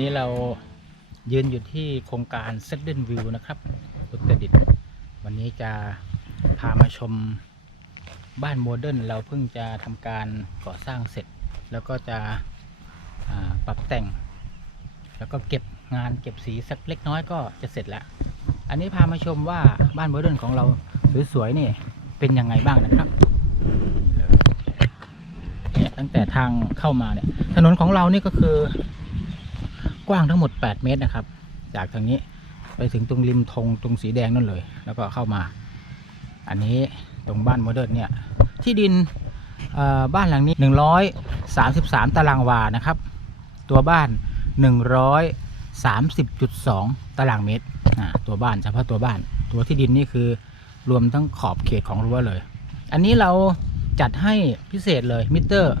นี้เรายืนอยู่ที่โครงการเซ t เดนวิวนะครับอุตรดิตถ์วันนี้จะพามาชมบ้านโมเดิร์นเราเพิ่งจะทำการก่อสร้างเสร็จ แล้วก็จะปรับแต่ง แล้วก็เก็บงานเก็บสีสักเล็กน้อยก็จะเสร็จแล้ว อันนี้พามาชมว่าบ้านโมเดิร์นของเราสวยๆนี่เป็นยังไงบ้างนะครับเลยเนี่ยตั้งแต่ทางเข้ามาเนี่ยถนนของเรานี่ก็คือ กว้างทั้งหมด 8 เมตรนะครับ จากทางนี้ไปถึงตรงริมธงตรงสีแดงนั่นเลย แล้วก็เข้ามา อันนี้ตรงบ้านโมเดิร์นเนี่ย ที่ดินบ้านหลังนี้ 133 ตารางวานะครับ ตัวบ้าน 130.2 ตารางเมตร ตัวบ้านเฉพาะตัวบ้าน ตัวที่ดินนี่คือรวมทั้งขอบเขตของรั้วเลย อันนี้เราจัดให้พิเศษเลยมิเตอร์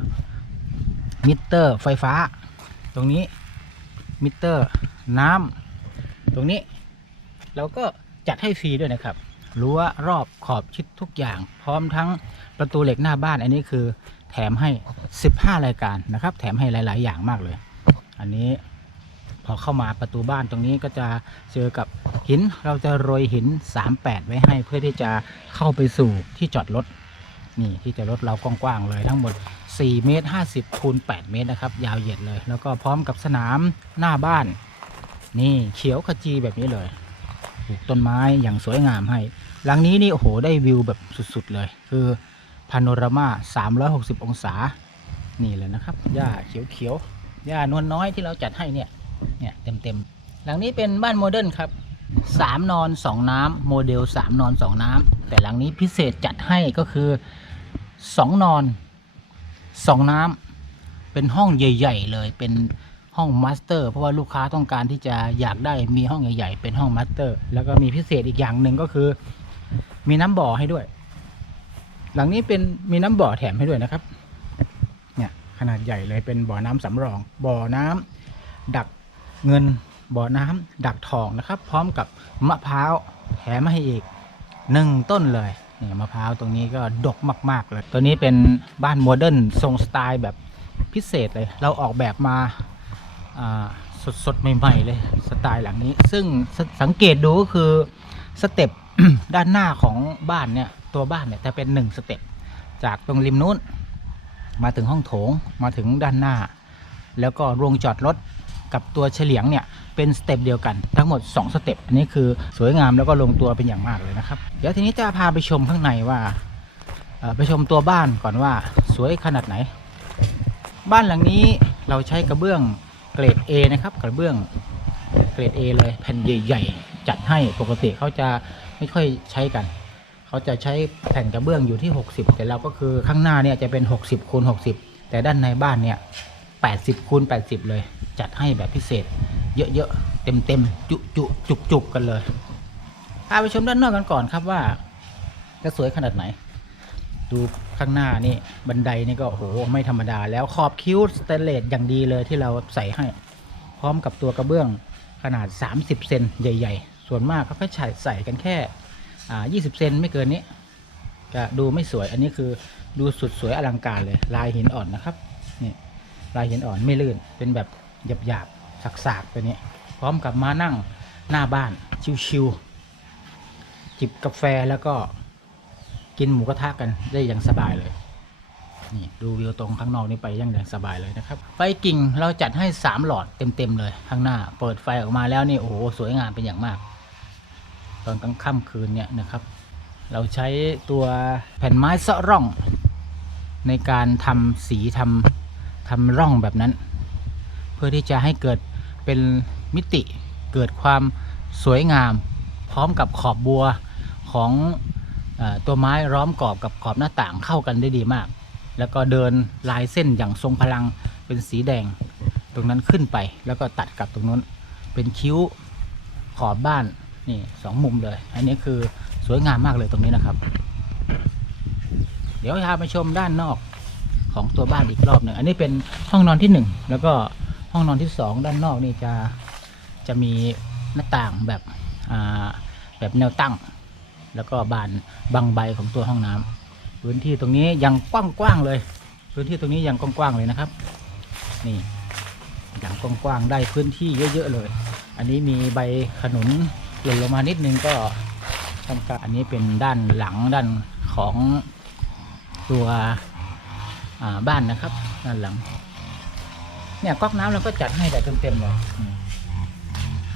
มิเตอร์ไฟฟ้า ตรงนี้ มิเตอร์น้ำตรงนี้เราก็จัดให้ฟรีด้วยนะครับรั้วรอบขอบชิดทุกอย่าง พร้อมทั้งประตูเหล็กหน้าบ้านอันนี้คือแถมให้ 15 รายการนะครับ แถมให้หลาย ๆ อย่างมากเลย อันนี้พอเข้ามาประตูบ้านตรงนี้ก็จะเจอกับหินเราจะโรยหิน 38 ไว้ให้เพื่อที่จะเข้าไปสู่ที่จอดรถนี่ที่จอดรถเรากว้าง ๆ เลยทั้งหมด 4 เมตร 50คูณ8เมตรนะครับ ยาวเหยียดเลย แล้วก็พร้อมกับสนามหน้าบ้าน นี่เขียวขจีแบบนี้เลยปลูกต้นไม้อย่างสวยงามให้ หลังนี้นี่โอ้โหได้วิวแบบสุดๆเลย คือพาโนรามา360 องศา นี่เลยนะครับ หญ้าเขียวๆ หญ้านวลน้อยที่เราจัดให้เนี่ย เนี่ยเต็มๆ หลังนี้เป็นบ้านโมเดิร์นครับสามนอนสองน้ำโมเดลสามนอนสองน้ำแต่หลังนี้พิเศษจัดให้ก็คือสองนอน สองน้ำเป็นห้องใหญ่ ๆ เลยเป็นห้องมาสเตอร์เพราะว่าลูกค้าต้องการที่จะอยากได้มีห้องใหญ่ๆเป็นห้องมาสเตอร์ แล้วก็มีพิเศษอีกอย่างหนึ่งก็คือ มีน้ำบ่อให้ด้วย หลังนี้เป็นมีน้ำบ่อแถมให้ด้วยนะครับ เนี่ยขนาดใหญ่เลยเป็นบ่อน้ำสำรอง บ่อน้ำดักเงินบ่อน้ำดักทองนะครับ พร้อมกับมะพร้าวแถมให้อีกหนึ่งต้นเลย เนี่ยมะพร้าวตรงนี้ก็ดกมาก ๆ เลย ตัวนี้เป็นบ้านโมเดิร์นทรงสไตล์แบบพิเศษเลย เราออกแบบมาสดๆ ใหม่ ๆ เลยสไตล์หลังนี้ ซึ่งสสังเกตดูก็คือสเต็ปด้านหน้าของบ้านเนี่ยตัวบ้านเนี่ยจะเป็นหนึ่งสเต็ปจากตรงริมนู้น มาถึงห้องโถงมาถึงด้านหน้า แล้วก็โรงจอดรถ กับตัวเฉลียงเนี่ยเป็นสเต็ปเดียวกันทั้งหมด 2 สเต็ปอันนี้คือสวยงามแล้วก็ลงตัวเป็นอย่างมากเลยนะครับ เดี๋ยวทีนี้จะพาไปชมข้างในว่าไปชมตัวบ้านก่อนว่าสวยขนาดไหน บ้านหลังนี้เราใช้กระเบื้องเกรด A นะครับกระเบื้องเกรด A เลยแผ่นใหญ่ๆจัดให้ปกติเขาจะไม่ค่อยใช้กันเขาจะใช้แผ่นกระเบื้องอยู่ที่ 60 แต่เราก็คือข้างหน้าเนี่ยจะเป็น 60คูณ60 แต่ด้านในบ้านเนี่ย 80คูณ80 เลย จัดให้แบบพิเศษ เยอะๆ เต็มๆ จุจุจุกจุกๆกันเลยพาไปชมด้านนอกกันก่อนครับว่าจะสวยขนาดไหน ดูข้างหน้านี่บันไดนี่ก็โอ้โหไม่ธรรมดา แล้วขอบคิ้วสเตนเลสอย่างดีเลยที่เราใส่ให้ พร้อมกับตัวกระเบื้องขนาด 30 เซนใหญ่ ๆ ส่วนมากเขาก็ใส่ใส่กันแค่อ่า20เซนไม่เกินนี้จะดูไม่สวยอันนี้คือดูสุดสวยอลังการเลย ลายหินอ่อนนะครับ ลายหินอ่อนไม่ลื่น เป็นแบบหยาบๆสักๆตัวนี้ พร้อมกับมานั่งหน้าบ้านชิวๆจิบกาแฟแล้วก็กินหมูกระทะกันได้อย่างสบายเลยนี่ดูวิวตรงข้างนอกนี่ไปยังอย่างสบายเลยนะครับ ไฟกิ่งเราจัดให้ 3 หลอดเต็มๆเลยข้างหน้า เปิดไฟออกมาแล้วนี่โอ้โหสวยงามเป็นอย่างมาก ตอนกลางค่ำคืนเนี่ยนะครับ เราใช้ตัวแผ่นไม้เสาะร่อง ในการทำสีทำ ทำร่องแบบนั้น เพื่อที่จะให้เกิดเป็นมิติเกิดความสวยงาม พร้อมกับขอบบัวของอตัวไม้ล้อมกรอบกับขอบหน้าต่างเข้ากันได้ดีมาก แล้วก็เดินลายเส้นอย่างทรงพลังเป็นสีแดง ตรงนั้นขึ้นไปแล้วก็ตัดกับตรงนู้นเป็นคิ้วขอบบ้านนี่สองมุมเลย อันนี้คือสวยงามมากเลยตรงนี้นะครับ เดี๋ยวพาไปชมด้านนอก ของตัวบ้านอีกรอบหนึ่งอันนี้เป็นห้องนอนที่หนึ่งแล้วก็ห้องนอนที่สองด้านนอกนี่จะจะมีหน้าต่างแบบแบบแนวตั้ง แล้วก็บานบางใบของตัวห้องน้ำพื้นที่ตรงนี้ยังกว้างๆเลย พื้นที่ตรงนี้ยังกว้างๆเลยนะครับ นี่อย่างกว้างๆได้พื้นที่เยอะ ๆ เลย อันนี้มีใบขนุนหล่นลงมานิดนึงก็ทำการอันนี้เป็นด้านหลังด้านของตัว บ้านนะครับ ด้านหลัง เนี่ยก๊อกน้ำเราก็จัดให้แบบเต็มๆเลยม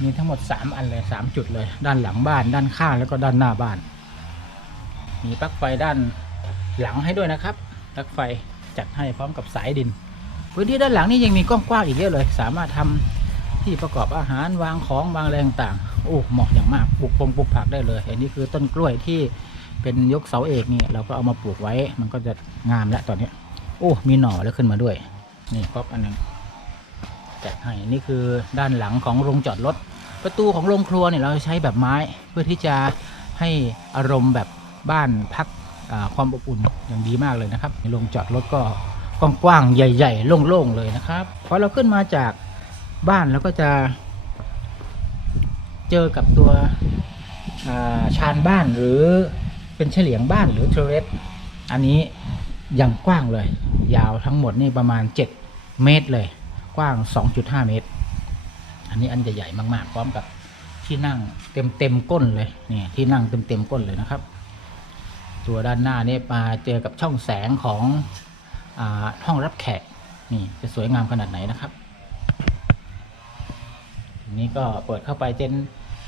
มีทั้งหมด 3 อันเลย 3 จุดเลย ด้านหลังบ้าน ด้านข้างแล้วก็ด้านหน้าบ้าน มีปลั๊กไฟด้านหลังให้ด้วยนะครับปลั๊กไฟจัดให้พร้อมกับสายดิน พื้นที่ด้านหลังนี่ยังมีกว้างๆอีกเยอะเลย สามารถทำที่ประกอบอาหารวางของวางอะไรต่างๆโอ้เหมาะอย่างมากปลูกพงปลูกผักได้เลยอันนี้คือต้นกล้วยที่เป็นยกเสาเอกนี่เราก็เอามาปลูกไว้มันก็จะงามแล้วตอนนี้ โอ้มีหน่อแล้วขึ้นมาด้วย นี่ป๊อปอันหนึงจัดให้นี่คือด้านหลังของโรงจอดรถประตูของโรงครัวเนี่ยเราใช้แบบไม้เพื่อที่จะให้อารมณ์แบบบ้านพักความอบอุ่นอย่างดีมากเลยนะครับโรงจอดรถก็กว้างๆใหญ่ ๆ โล่งๆเลยนะครับพอเราขึ้นมาจากบ้านเราก็จะเจอกับตัวาชานบ้านหรือเป็นเฉลียงบ้านหรือเทเรสอันนี้ อยังกว้างเลย ยาวทั้งหมดนี่ประมาณ 7 เมตรเลย กว้าง 2.5 เมตร อันนี้อันใหญ่ๆมากๆ พร้อมกับที่นั่งเต็มเต็มๆก้นเลยนี่ที่นั่งเต็มเต็มๆก้นเลยนะครับ ตัวด้านหน้านี่มาเจอกับช่องแสงของอห้องรับแขกนี่จะสวยงามขนาดไหนนะครับนี้ก็เปิดเข้าไปเป็น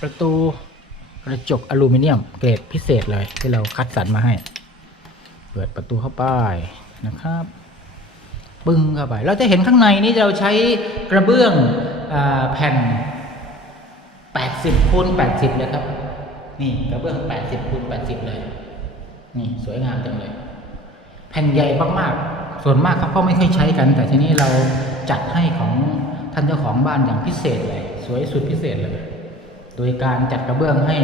ประตูกระจกอลูมิเนียมเกรดพิเศษเลยที่เราคัดสรรมาให้ ปิดประตูเข้าไปนะครับ ปึ้งเข้าไป เราจะเห็นข้างในนี้เราใช้กระเบื้องอแผ่น 80คูณ80 เลยครับ นี่กระเบื้อง 80คูณ80 เลย นี่สวยงามจังเลย แผ่นใหญ่มากๆ ส่วนมากเขาก็ไม่ค่อยใช้กัน แต่ทีนี้เราจัดให้ของท่านเจ้าของบ้านอย่างพิเศษเลย สวยสุดพิเศษเลย โดยการจัดกระเบื้องให้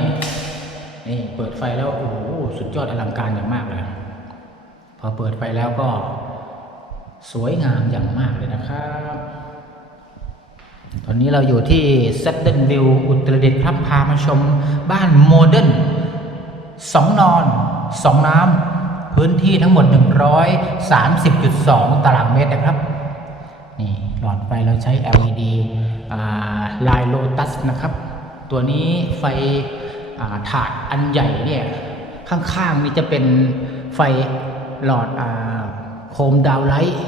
นี่เปิดไฟแล้วโอ้โหสุดยอดอลังการอย่างมากเลย อเปิดไฟแล้วก็สวยงามอย่างมากเลยนะครับ ตอนนี้เราอยู่ที่ s ซ t เ e นวิวอุตรดิตถ์ครับพามาชมบ้านโมเดิร์นสองนอนสองน้ำพื้นที่ทั้งหมด 130.2 ตารางเมตรนะครับ นี่หลอดไฟเราใช้ LED ลายโลตัสนะครับ ตัวนี้ไฟถาดอันใหญ่เนี่ย ข้างๆนี่จะเป็นไฟ หลอดอาโคมดาวไลท์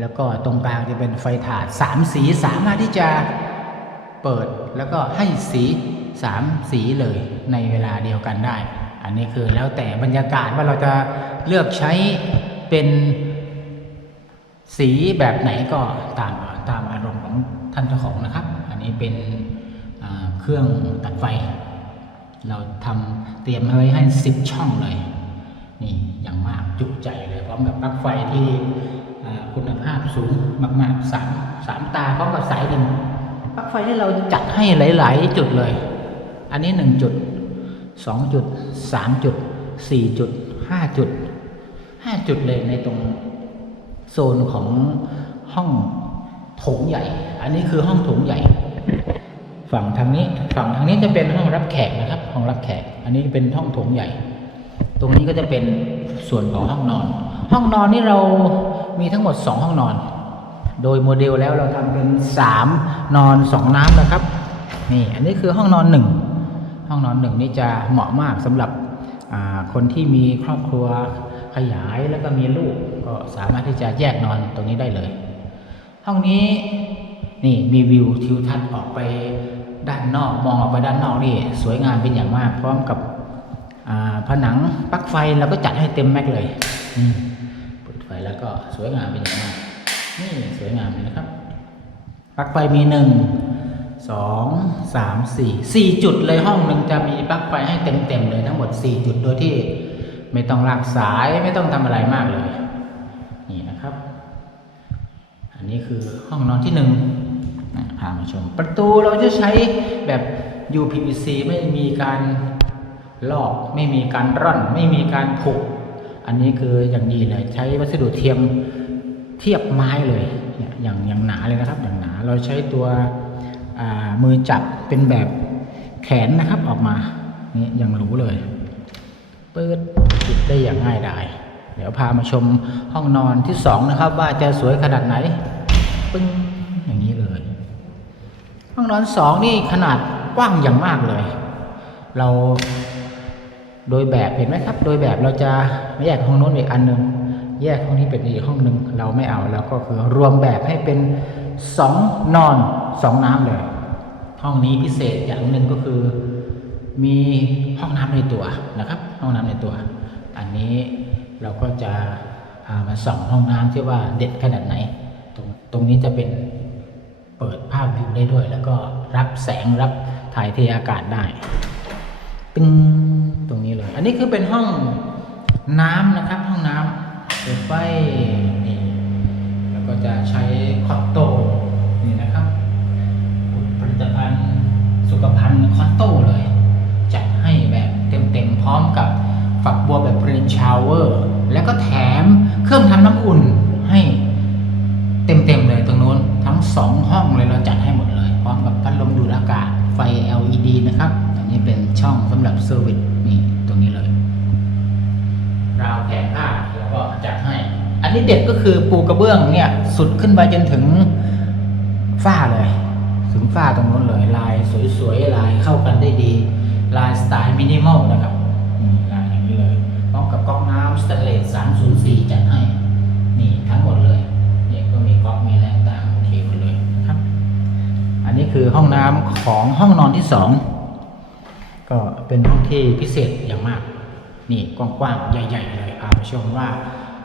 แล้วก็ตรงกลางจะเป็นไฟถาดสามสีสามารถที่จะเปิดแล้วก็ให้สีสามสีเลยในเวลาเดียวกันได้ อันนี้คือแล้วแต่บรรยากาศว่าเราจะเลือกใช้เป็นสีแบบไหนก็ตามตามอารมณ์ของท่านเจ้าของนะครับ อันนี้เป็นเครื่องตัดไฟ เราทำเตรียมไว้ให้สิบช่องเลย นี่อย่างมากจุใจเลยพร้อมกับปลั๊กไฟที่คุณภาพสูงมากๆสามสามตาพร้อมกับสายดินปลั๊กไฟที่เราจัดให้หลาย ๆ จุดเลย อันนี้หนึ่งจุดสองจุดสามจุดสี่จุดห้าจุดห้าจุดเลยในตรงโซนของห้องถงใหญ่ อันนี้คือห้องถงใหญ่ ฝั่งทางนี้ ฝั่งทางนี้จะเป็นห้องรับแขกนะครับ ห้องรับแขก อันนี้เป็นห้องถงใหญ่ ตรงนี้ก็จะเป็นส่วนของห้องนอน ห้องนอนนี่เรามีทั้งหมด 2 ห้องนอน โดยโมเดลแล้วเราทำเป็น 3 นอน 2 น้ำนะครับ นี่อันนี้คือห้องนอน 1 ห้องนอนหนึ่งนี่จะเหมาะมากสำหรับคนที่มีครอบครัวขยายแล้วก็มีลูกก็สามารถที่จะแยกนอนตรงนี้ได้เลย ห้องนี้นี่มีวิวทิวทัศน์ออกไปด้านนอกมองออกไปด้านนอกนี่สวยงามเป็นอย่างมากพร้อมกับ ผนังปลั๊กไฟเราก็จัดให้เต็มแม็กเลยเปิดไฟแล้วก็สวยงามเป็นอย่างมากนี่สวยงามเลยนะครับปลั๊กไฟมีหนึ่งสองสามสี่สี่จุดเลยห้องหนึ่งจะมีปลั๊กไฟให้เต็มเต็มเลยทั้งหมดสี่จุดโดยที่ไม่ต้องลากสายไม่ต้องทำอะไรมากเลย นี่นะครับ อันนี้คือห้องนอนที่หนึ่งพามาชม ประตูเราจะใช้แบบ UPVC ไม่มีการ ลอกไม่มีการร่อนไม่มีการผูกอันนี้คืออย่างดีเลยใช้วัสดุเทียมเทียบไม้เลยเนี่ยอย่างอย่างหนาเลยนะครับ อย่างหนาเราใช้ตัวมือจับเป็นแบบแขนนะครับออกมานี่อย่างรู้เลยเปิดปิดได้อย่างง่ายดายเดี๋ยวพามาชมห้องนอนที่สองนะครับ ว่าจะสวยขนาดไหนปึ้งอย่างนี้เลย ห้องนอนสองนี่ขนาดกว้างอย่างมากเลย เรา โดยแบบเห็นไหมครับ โดยแบบเราจะแยกห้องโน้นอีกอันหนึ่งแยกห้องนี้เป็นอีกห้องหนึ่งเราไม่เอาแล้วก็คือรวมแบบให้เป็นสองนอนสองน้ำเลย ห้องนี้พิเศษอย่างหนึ่งก็คือ มีห้องน้ำในตัวนะครับ ห้องน้ำในตัว อันนี้เราก็จะามาส่องห้องน้ำที่ว่าเด็ดขนาดไหน ตรงตรงนี้จะเป็นเปิดภาพวิวได้ด้วย แล้วก็รับแสงรับถ่ายเทอากาศได้ ปึ้งตรงนี้เลย อันนี้คือเป็นห้องน้ำนะครับ ห้องน้ำเปิดไฟนี่แล้วก็จะใช้คอตโตนี่นะครับผลิตภัณฑ์สุขภัณฑ์คอตโต้เลย จัดให้แบบเต็มๆพร้อมกับฝักบัวแบบเรนชาวเวอร์ แล้วก็แถมเครื่องทำน้ำอุ่นให้ จัดให้ อันนี้เด็ดก็คือปูกระเบื้องเนี่ยสุดขึ้นไปจนถึงฝ้าเลย ถึงฝ้าตรงนู้นเลยลายสวยๆลายเข้ากันได้ดี ลายสไตล์มินิมอลนะครับลายอย่างนี้เลยพร้อมกับก๊อกน้ำสแตนเลส304 จัดให้ นี่ทั้งหมดเลยเนี่ยก็มีก๊อกมีแรงต่างโอเคหมดเลยนะครับ อันนี้คือห้องน้ำของห้องนอนที่สองก็เป็นห้องที่พิเศษอย่างมาก นี่กว้างๆใหญ่ ๆ เลยพาไปชมว่า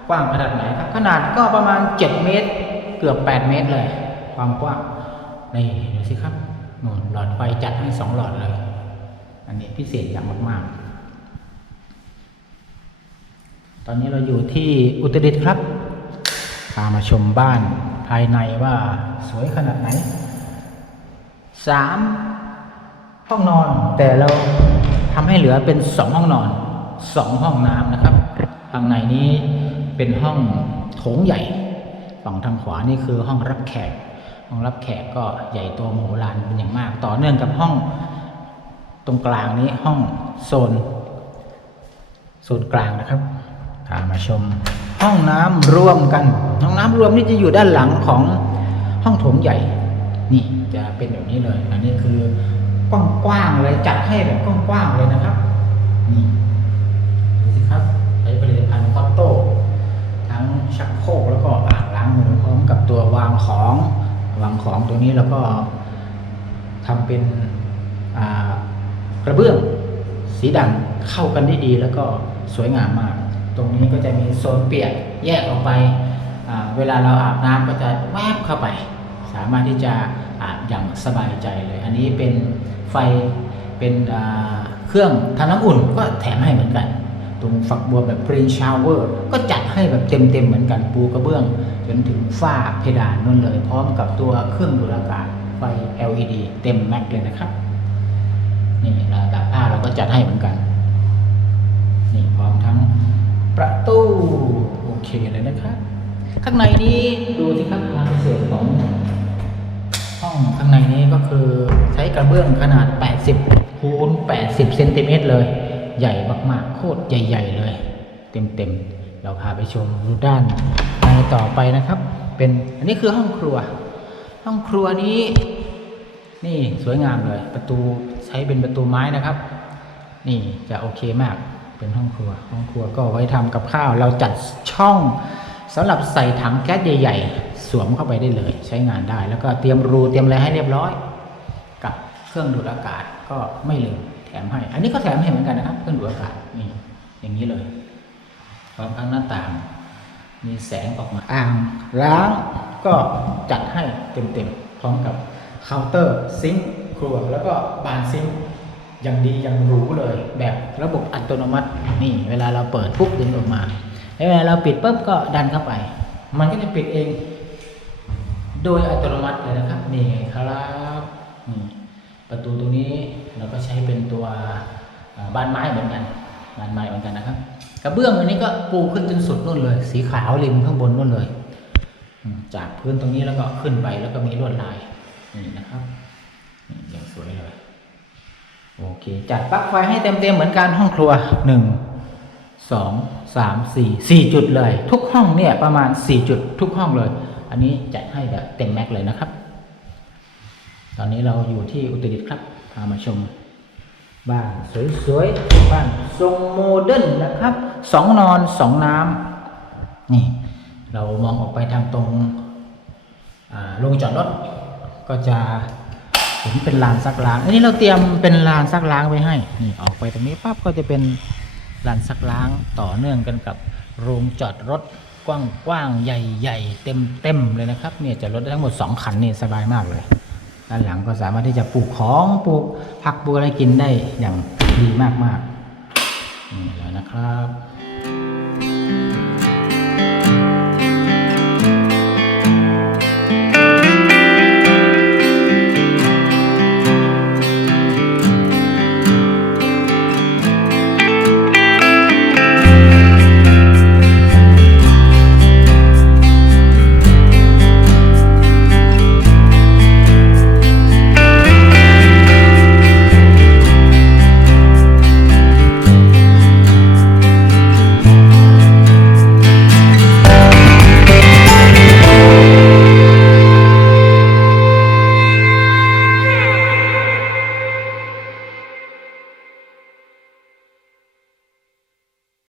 กว้างขนาดไหนครับ ขนาดก็ประมาณ 7 เมตร เกือบ 8 เมตรเลย ความกว้างนี่ดูสิครับนนหลอดไฟจัดให้สองหลอดเลย อันนี้พิเศษอย่างมาก ๆ ตอนนี้เราอยู่ที่อุตรดิตถ์ครับพามาชมบ้านภายในว่าสวยขนาดไหนสามห้องนอนแต่เราทำให้เหลือเป็นสองห้องนอนสองห้องน้ำนะครับข้างในนี้ เป็นห้องโถงใหญ่ ฝั่งทางขวานี่คือห้องรับแขก ห้องรับแขกก็ใหญ่โตมโหฬารเป็นอย่างมาก ต่อเนื่องกับห้องตรงกลางนี้ห้องโซนโซนกลางนะครับพามาชม ห้องน้ำรวมกัน ห้องน้ำรวมนี่จะอยู่ด้านหลังของห้องโถงใหญ่ นี่จะเป็นแบบนี้เลย อันนี้คือกว้างๆเลยจัดให้แบบกว้างๆเลยนะครับ นี่ดูสิครับใช้ผลิตภัณฑ์คอตโต้ ทั้ง ชักโครกแล้วก็อ่างล้างมือพร้อมกับตัววางของวางของตัวนี้แล้วก็ทำเป็นกระเบื้องสีดำเข้ากันได้ดีแล้วก็สวยงามมาก ตรงนี้ก็จะมีโซนเปียกแยกออกไป เวลาเราอาบน้ำก็จะแวบเข้าไป สามารถที่จะอาบอย่างสบายใจเลย อันนี้เป็นไฟเป็นเครื่องทำน้ำอุ่นก็แถมให้เหมือนกัน ตรงฝักบัวแบบ Green Shower ก็จัดให้แบบเต็มๆเหมือนกันปูกระเบื้อง จนถึงฝ้าเพดานนู่นเลย พร้อมกับตัวเครื่องดูดอากาศไฟ LED เต็มแม็กเลยนะครับ นี่ราตากผ้าเราก็จัดให้เหมือนกัน นี่พร้อมทั้งประตูโอเคเลยนะครับ ข้างในนี้ดูสิครับความพิเศษของห้องข้างในนี้ก็คือใช้กระเบื้องขนาด 80คูณ80เซนติเมตรเลย ใหญ่มากๆ โคตรใหญ่ ๆ เลย เต็มๆ เราพาไปชมดูด้านในต่อไปนะครับ เป็นอันนี้คือห้องครัว ห้องครัวนี้ นี่สวยงามเลย ประตูใช้เป็นประตูไม้นะครับ นี่จะโอเคมาก เป็นห้องครัว ห้องครัวก็ไว้ทำกับข้าว เราจัดช่องสำหรับใส่ถังแก๊สใหญ่ ๆ สวมเข้าไปได้เลย ใช้งานได้ แล้วก็เตรียมรูเตรียมอะไรให้เรียบร้อย กับเครื่องดูดอากาศก็ไม่ลืม มให้ อันนี้ก็แถมให้เหมือนกันนะครับเครื่องดูดอากาศนี่อย่างนี้เลยพร้อมทั้งหน้าต่าง มีแสงออกมาอ่างล้างก็จัดให้เต็มๆพร้อมกับเคาน์เตอร์ซิงค์ครัวแล้วก็บานซิงค์อย่างดีอย่างหรูเลย แบบระบบอัตโนมัตินี่ เวลาเราเปิดปุ๊บดึงออกมาแล้วเวลาเราปิดปุ๊บก็ดันเข้าไป มันก็จะปิดเอง โดยอัตโนมัติเลยนะครับนี่ไงครับนี่ ประตูตรงนี้เราก็ใช้เป็นตัวอ่าบานไม้เหมือนกันบานไม้เหมือนกันนะครับกระเบื้องอันนี้ก็ปูขึ้นจนสุดนู่นเลย สีขาวริมข้างบนนู่นเลย จากพื้นตรงนี้แล้วก็ขึ้นไปแล้วก็มีลวดลายนี่นะครับนี่อย่างสวยเลยโอเคจัดปลั๊กไฟให้เต็มๆเหมือนกันห้องครัวหนึ่งสองสามสี่สี่จุดเลย ทุกห้องเนี่ยประมาณสี่จุดทุกห้องเลย อันนี้จัดให้แบบเต็มแม็กเลยนะครับ ตอนนี้เราอยู่ที่อุตรดิตถ์ครับ พามาชม บ้านสวยๆ บ้านทรงโมเดิร์นนะครับ สองนอนสองน้ำนี่ เรามองออกไปทางตรงอ่าโรงจอดรถ ก็จะเห็นเป็นลานซักล้าง อันนี้เราเตรียมเป็นลานซักล้างไว้ให้ นี่ออกไปตรงนี้ปั๊บก็จะเป็นลานซักล้างต่อเนื่องกันกับโรงจอดรถกว้างๆใหญ่ ๆ เต็มๆเลยนะครับ เนี่ยจอดรถได้ทั้งหมด 2 คันนี่สบายมากเลย ด้านหลังก็สามารถที่จะปลูกของปลูกผักปลูกอะไรกินได้อย่างดีมากๆนี่แล้วนะครับ